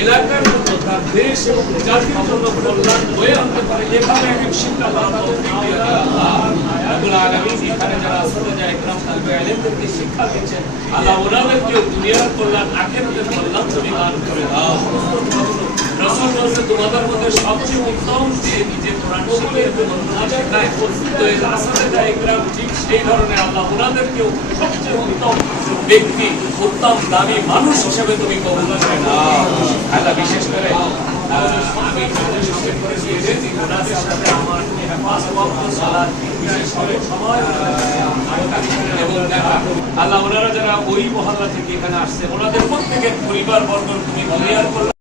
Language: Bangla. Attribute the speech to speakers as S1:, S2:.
S1: এলাকার জন্য তার দেশ এবং জাতির জন্য কল্যাণ হয়ে আনতে পারে এভাবে শিক্ষা তৌফিক দিয়ে দিও আল্লাহ রব্বুল ব্যক্তি উত্তম দামি মানুষ হিসেবে তুমি কবুল করে নাও আল্লাহ বিশেষ করে আহ, আমি তাদের সঙ্গে করে দিয়েছি ওনাদের সাথে আমার পাঁচ ওয়াক্ত সালাত বিশেষ করে সময় এবং দেখা আল্লাহ ওনারা যারা ওই মহল্লা থেকে এখানে আসছে ওনাদের প্রত্যেকের পরিবার বর্গ তুমি